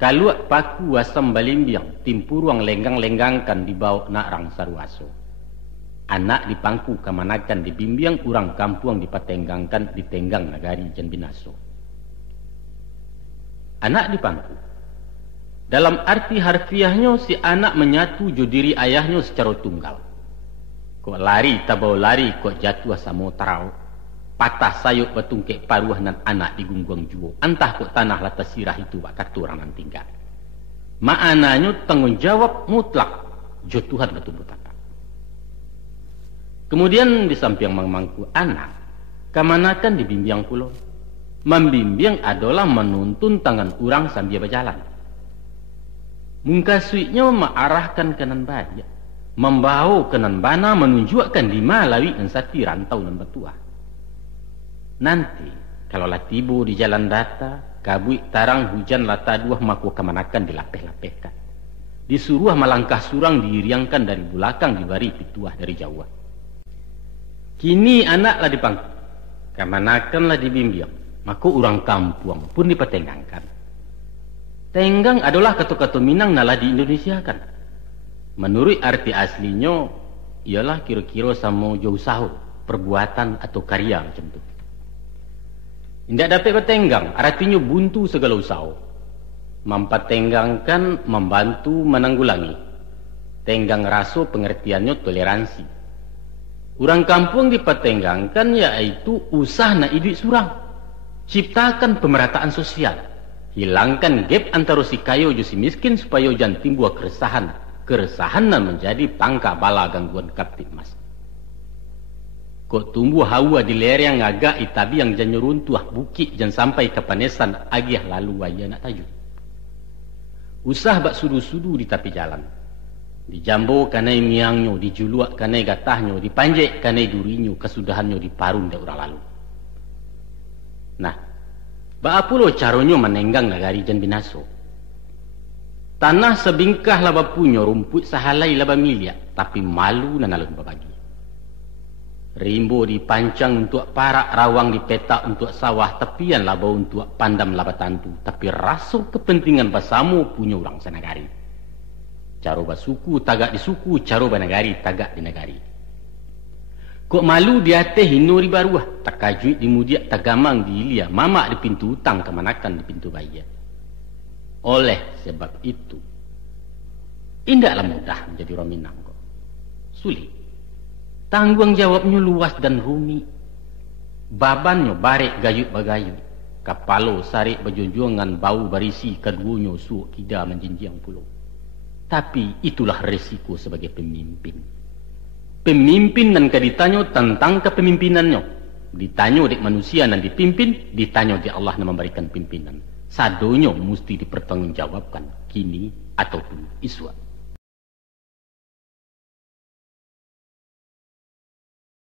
Kaluak paku asam balimbiang, timpuruang lenggang-lenggangkan di bawah nak rang sarwaso. Anak dipangku kamanakan dibimbiang, urang kampuang dipatenggangkan ditenggang nagari jan binaso. Anak dipangku. Dalam arti harfiahnya si anak menyatu jo diri ayahnya secara tunggal. Kok lari tabau lari, kok jatuh asamo tarau. Patah sayuk betungkek paruah nan anak di gungguang juo. Entah kok tanah latas sirah itu wak katurang nan tinggal. Ma'ananya tanggung jawab mutlak jo Tuhan betul betapa. Kemudian di samping mangmangku anak, kamanakan dibimbiang pulau. Membimbing adalah menuntun tangan orang sambil berjalan. Mungkasuiknya mengarahkan kanan baya, membawa kanan bana menunjukkan di malawi ensati rantau nan betua. Nanti kalau lah tiba di jalan data, kabui tarang hujan lata dua maku kamanakan dilapeh-lapehkan. Disuruh melangkah surang diriangkan dari belakang dibari pituah dari Jawa. Kini anak lah dipangku, kamanakan lah dibimbing, maku orang kampung pun dipatenggangkan. Tenggang adalah kata-kata Minang nalah di Indonesia kan. Menurut arti aslinya, ialah kira-kira sama jauh sahur, perbuatan atau karya macam tu. Tidak dapat bertenggang, artinya buntu segala usaha. Mempertenggangkan, membantu, menanggulangi. Tenggang raso pengertiannya toleransi. Orang kampung dipertenggangkan yaitu usaha na hidup surang. Ciptakan pemerataan sosial. Hilangkan gap antara si kayo jo si miskin supaya jangan timbul keresahan. Keresahan nan menjadi pangka bala gangguan kaptipmas. Kok tumbuh hawa di lereng agak itabi yang jangan runtuh bukit jangan sampai ke panesan agiah lalu waya nak taju. Usah bak sudu-sudu di tepi jalan. Dijambo kanai miangnya, dijuluak kanai gatahnya, dipanjek kanai durinya, kesudahannya diparun dah orang lalu. Nah, bak apulo caranya menenggang nagari jan binaso. Tanah sebingkah laba punya rumput sahalai laba miliak, tapi malu nan alun babagi. Rimbo dipancang untuk parak, rawang dipetak untuk sawah, tepian laba untuk pandam laba tantu, tapi rasa kepentingan basamu punya orang sanagari. Caro basuku tagak di suku, caro banagari tagak di negari. Kok malu dia teh hinuri baruah, tak kajuit di mudiak, tak gamang di ilia, mamak di pintu utang, kemanakan di pintu bayar. Oleh sebab itu, indahlah mudah menjadi orang Minang kok. Sulit. Tanggung jawabnya luas dan rumit. Babannya barek gayut bagayut. Kapalo sarik berjunjungan bau barisi keduanya suuk kida menjinjiang pulau. Tapi itulah resiko sebagai pemimpin. Pemimpin dan ditanya tentang kepemimpinannya. Ditanya dek manusia dan dipimpin, ditanya di Allah yang memberikan pimpinan. Sadonya mesti dipertanggungjawabkan kini ataupun iswa.